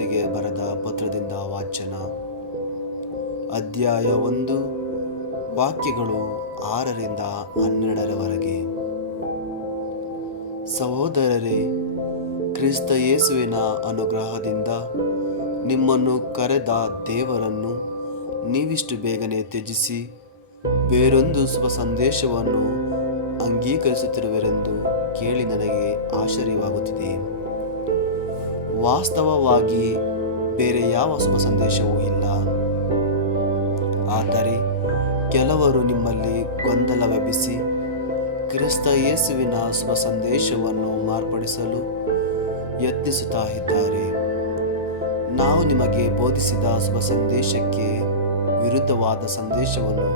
ಕೊರಿಂಥರಿಗೆ ಬರೆದ ಪತ್ರದಿಂದ ವಾಚನ. ಅಧ್ಯಾಯ 1, ವಾಕ್ಯಗಳು 6ರಿಂದ 12ರವರೆಗೆ. ಸಹೋದರರೇ, ಕ್ರಿಸ್ತ ಯೇಸುವಿನ ಅನುಗ್ರಹದಿಂದ ನಿಮ್ಮನ್ನು ಕರೆದ ದೇವರನ್ನು ನೀವಿಷ್ಟು ಬೇಗನೆ ತ್ಯಜಿಸಿ ಬೇರೊಂದು ಶುಭ ಸಂದೇಶವನ್ನು ಅಂಗೀಕರಿಸುತ್ತಿರುವಿರೆಂದು ಕೇಳಿ ನನಗೆ ಆಶ್ಚರ್ಯವಾಗುತ್ತಿದೆ. ವಾಸ್ತವವಾಗಿ ಬೇರೆ ಯಾವ ಶುಭ ಸಂದೇಶವೂ ಇಲ್ಲ. ಆದರೆ ಕೆಲವರು ನಿಮ್ಮಲ್ಲಿ ಗೊಂದಲವೆಬ್ಬಿಸಿ ಕ್ರಿಸ್ತ ಯೇಸುವಿನ ಶುಭ ಸಂದೇಶವನ್ನು ಮಾರ್ಪಡಿಸಲು ಯತ್ನಿಸುತ್ತಾ ಇದ್ದಾರೆ. ನಾವು ನಿಮಗೆ ಬೋಧಿಸಿದ ಶುಭ ಸಂದೇಶಕ್ಕೆ ವಿರುದ್ಧವಾದ ಸಂದೇಶವನ್ನು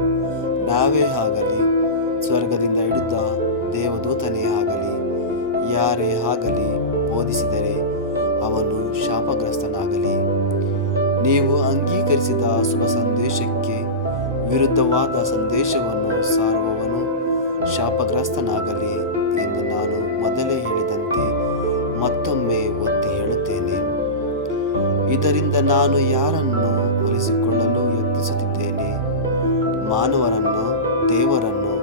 ನಾವೇ ಆಗಲಿ, ಸ್ವರ್ಗದಿಂದ ಹಿಡಿದ ದೇವದೂತನೇ ಆಗಲಿ, ಯಾರೇ ಆಗಲಿ ಬೋಧಿಸಿದರೆ ಅವನು ಶಾಪಗ್ರಸ್ತನಾಗಲಿ. ನೀವು ಅಂಗೀಕರಿಸಿದ ಶುಭ ಸಂದೇಶಕ್ಕೆ ವಿರುದ್ಧವಾದ ಸಂದೇಶವನ್ನು ಸಾರುವವನು ಶಾಪಗ್ರಸ್ತನಾಗಲಿ ಎಂದು ನಾನು ಮೊದಲೇ ಹೇಳಿದಂತೆ ಮತ್ತೊಮ್ಮೆ ಒತ್ತಿ ಹೇಳುತ್ತೇನೆ. ಇದರಿಂದ ನಾನು ಯಾರನ್ನು ಒಲಿಸಿಕೊಳ್ಳಲು ಯತ್ನಿಸುತ್ತಿದ್ದೇನೆ? ಮಾನವರನ್ನು, ದೇವರನ್ನು?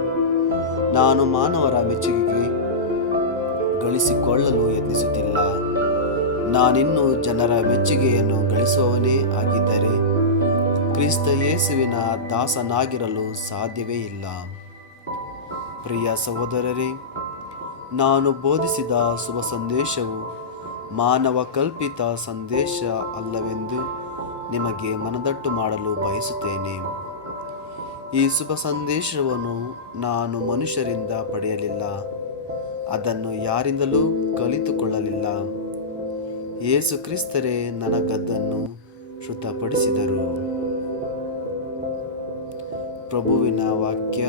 ನಾನು ಮಾನವರ ಮೆಚ್ಚುಗೆಗೆ ಗಳಿಸಿಕೊಳ್ಳಲು ಯತ್ನಿಸುತ್ತಿಲ್ಲ. ನಾನಿನ್ನೂ ಜನರ ಮೆಚ್ಚುಗೆಯನ್ನು ಗಳಿಸುವವನೇ ಆಗಿದ್ದರೆ ಕ್ರಿಸ್ತ ಯೇಸುವಿನ ದಾಸನಾಗಿರಲು ಸಾಧ್ಯವೇ ಇಲ್ಲ. ಪ್ರಿಯ ಸಹೋದರರೇ, ನಾನು ಬೋಧಿಸಿದ ಶುಭ ಸಂದೇಶವು ಮಾನವ ಕಲ್ಪಿತ ಸಂದೇಶ ಅಲ್ಲವೆಂದು ನಿಮಗೆ ಮನದಟ್ಟು ಮಾಡಲು ಬಯಸುತ್ತೇನೆ. ಈ ಶುಭ ಸಂದೇಶವನ್ನು ನಾನು ಮನುಷ್ಯರಿಂದ ಪಡೆಯಲಿಲ್ಲ, ಅದನ್ನು ಯಾರಿಂದಲೂ ಕಲಿತುಕೊಳ್ಳಲಿಲ್ಲ. ಯೇಸು ಕ್ರಿಸ್ತರೇ ನನಗದನ್ನು ಶ್ರುತಪಡಿಸಿದರು. ಪ್ರಭುವಿನ ವಾಕ್ಯ.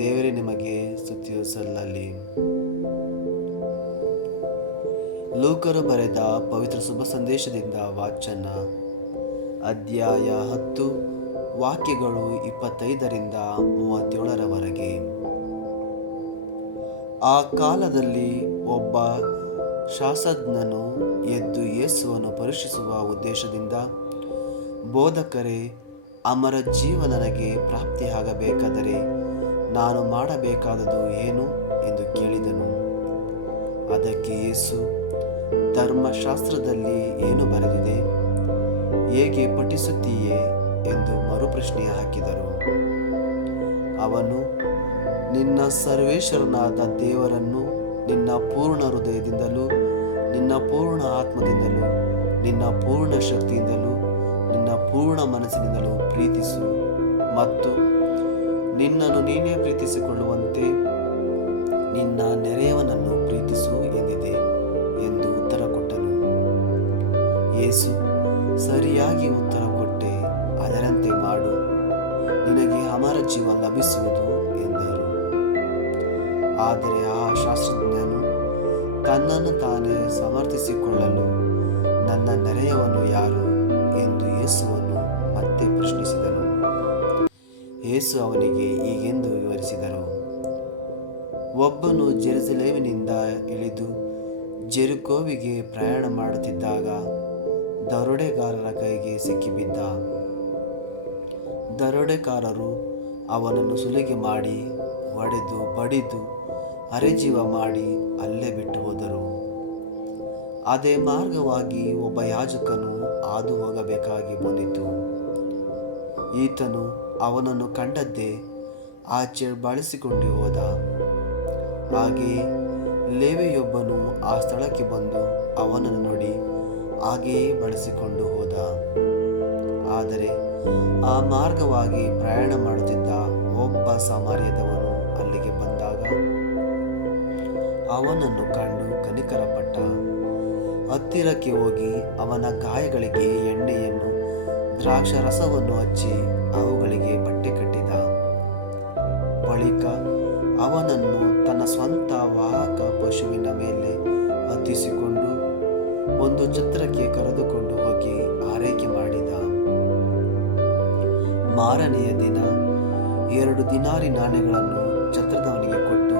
ದೇವರೇ ನಿಮಗೆ ಸ್ತುತಿಯು ಸಲ್ಲಲಿ. ಲೂಕರು ಬರೆದ ಪವಿತ್ರ ಶುಭ ಸಂದೇಶದಿಂದ ವಾಚನ. ಅಧ್ಯಾಯ 10, ವಾಕ್ಯಗಳು 25ರಿಂದ 37ರವರೆಗೆ. ಆ ಕಾಲದಲ್ಲಿ ಒಬ್ಬ ಶಾಸ್ತ್ರಜ್ಞನು ಎದ್ದು ಯೇಸುವನ್ನು ಪರೀಕ್ಷಿಸುವ ಉದ್ದೇಶದಿಂದ, ಬೋಧಕರೇ, ಅಮರ ಜೀವ ನನಗೆ ಪ್ರಾಪ್ತಿಯಾಗಬೇಕಾದರೆ ನಾನು ಮಾಡಬೇಕಾದದು ಏನು ಎಂದು ಕೇಳಿದನು. ಅದಕ್ಕೆ ಯೇಸು, ಧರ್ಮಶಾಸ್ತ್ರದಲ್ಲಿ ಏನು ಬರೆದಿದೆ? ಹೇಗೆ ಪಠಿಸುತ್ತೀಯೇ ಎಂದು ಮರುಪ್ರಶ್ನೆ ಹಾಕಿದರು. ಅವನು, ನಿನ್ನ ಸರ್ವೇಶ್ವರನಾದ ದೇವರನ್ನು ನಿನ್ನ ಪೂರ್ಣ ಹೃದಯದಿಂದಲೂ, ನಿನ್ನ ಪೂರ್ಣ ಆತ್ಮದಿಂದಲೂ, ನಿನ್ನ ಪೂರ್ಣ ಶಕ್ತಿಯಿಂದಲೂ, ನಿನ್ನ ಪೂರ್ಣ ಮನಸ್ಸಿನಿಂದಲೂ ಪ್ರೀತಿಸು, ಮತ್ತು ನಿನ್ನನ್ನು ನೀನೇ ಪ್ರೀತಿಸಿಕೊಳ್ಳುವಂತೆ ನಿನ್ನ ನೆರೆಯವನನ್ನು ಪ್ರೀತಿಸು ಎಂದಿದೆ ಎಂದು ಉತ್ತರ ಕೊಟ್ಟನು. ಯೇಸು, ಸರಿಯಾಗಿ ಉತ್ತರ ಕೊಟ್ಟೆ, ಅದರಂತೆ ಮಾಡು, ನಿನಗೆ ಅಮರ ಜೀವ ಲಭಿಸುವುದು ಎಂದರು. ಆದರೆ ಆ ಶಾಸ್ತ್ರಜ್ಞನು ತನ್ನನ್ನು ತಾನೇ ಸಮರ್ಥಿಸಿಕೊಳ್ಳಲು, ನನ್ನ ನೆರೆಯವನು ಯಾರು ಎಂದು ಯೇಸುವನ್ನು ಮತ್ತೆ ಪ್ರಶ್ನಿಸಿದನು. ಯೇಸು ಅವನಿಗೆ ಹೀಗೆಂದು ವಿವರಿಸಿದರು. ಒಬ್ಬನು ಜೆರುಸಲೇಮಿನಿಂದ ಇಳಿದು ಜೆರಿಕೋವಿಗೆ ಪ್ರಯಾಣ ಮಾಡುತ್ತಿದ್ದಾಗ ದರೋಡೆಗಾರರ ಕೈಗೆ ಸಿಕ್ಕಿಬಿದ್ದ. ದರೋಡೆಗಾರರು ಅವನನ್ನು ಸುಲಿಗೆ ಮಾಡಿ, ಹೊಡೆದು, ಬಡಿದು, ಅರೆಜೀವ ಮಾಡಿ ಅಲ್ಲೇ ಬಿಟ್ಟು ಹೋದರು. ಅದೇ ಮಾರ್ಗವಾಗಿ ಒಬ್ಬ ಯಾಜಕನು ಹಾದು ಹೋಗಬೇಕಾಗಿ ಬಂದಿತು. ಈತನು ಅವನನ್ನು ಕಂಡದ್ದೇ ಆಚೆ ಬಳಸಿಕೊಂಡು ಹೋದ. ಹಾಗೆಯೇ ಲೇವಿಯೊಬ್ಬನು ಆ ಸ್ಥಳಕ್ಕೆ ಬಂದು ಅವನನ್ನು ನೋಡಿ ಹಾಗೆಯೇ ಬಳಸಿಕೊಂಡು ಹೋದ. ಆದರೆ ಆ ಮಾರ್ಗವಾಗಿ ಪ್ರಯಾಣ ಮಾಡುತ್ತಿದ್ದ ಒಬ್ಬ ಸಮಾರ್ಯದವನು ಅಲ್ಲಿಗೆ ಬಂದಾಗ ಅವನನ್ನು ಕಂಡು ಕನಿಕರಪಟ್ಟ. ಹತ್ತಿರಕ್ಕೆ ಹೋಗಿ ಅವನ ಗಾಯಗಳಿಗೆ ಎಣ್ಣೆಯನ್ನು, ದ್ರಾಕ್ಷಾರಸವನ್ನು ಹಚ್ಚಿ ಅವುಗಳಿಗೆ ಬಟ್ಟೆ ಕಟ್ಟಿದ. ಬಳಿಕ ಅವನನ್ನು ತನ್ನ ಸ್ವಂತ ವಾಹಕ ಪಶುವಿನ ಮೇಲೆ ಹತ್ತಿಸಿಕೊಂಡು ಒಂದು ಛತ್ರಕ್ಕೆ ಕರೆದುಕೊಂಡು ಹೋಗಿ ಆರೈಕೆ ಮಾಡಿದ. ಮಾರನೆಯ ದಿನ 2 ದಿನಾರಿ ನಾಣ್ಯಗಳನ್ನು ಛತ್ರದವನಿಗೆ ಕೊಟ್ಟು,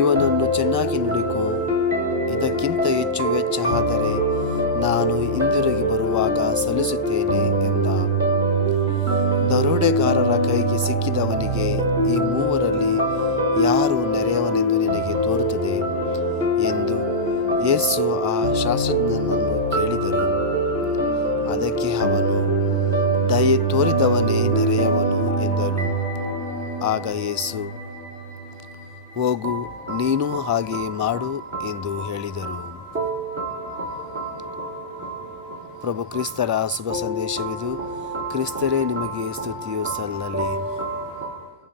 ಇವನನ್ನು ಚೆನ್ನಾಗಿ ನುಡಿಕೋ, ಇದಕ್ಕಿಂತ ಹೆಚ್ಚು ವೆಚ್ಚ ಆದರೆ ನಾನು ಹಿಂದಿರುಗಿ ಬರುವಾಗ ಸಲ್ಲಿಸುತ್ತೇನೆ ಎಂದ. ದರೋಡೆಗಾರರ ಕೈಗೆ ಸಿಕ್ಕಿದವನಿಗೆ ಈ ಮೂವರಲ್ಲಿ ಯಾರು ನೆರೆಯವನೆಂದು ನಿನಗೆ ತೋರುತ್ತದೆ ಎಂದು ಯೇಸು ಆ ಶಾಸ್ತ್ರಜ್ಞನನ್ನು ಕೇಳಿದರು. ಅದಕ್ಕೆ ಅವನು, ದಯೆ ತೋರಿದವನೇ ನೆರೆಯವನು ಎಂದನು. ಆಗ ಯೇಸು, ಹೋಗು, ನೀನು ಹಾಗೆಯೇ ಮಾಡು ಎಂದು ಹೇಳಿದರು. ಪ್ರಭು ಕ್ರಿಸ್ತರ ಶುಭ ಸಂದೇಶವಿದು. ಕ್ರಿಸ್ತರೇ ನಿಮಗೆ ಸ್ತುತಿಯು ಸಲ್ಲಲಿ.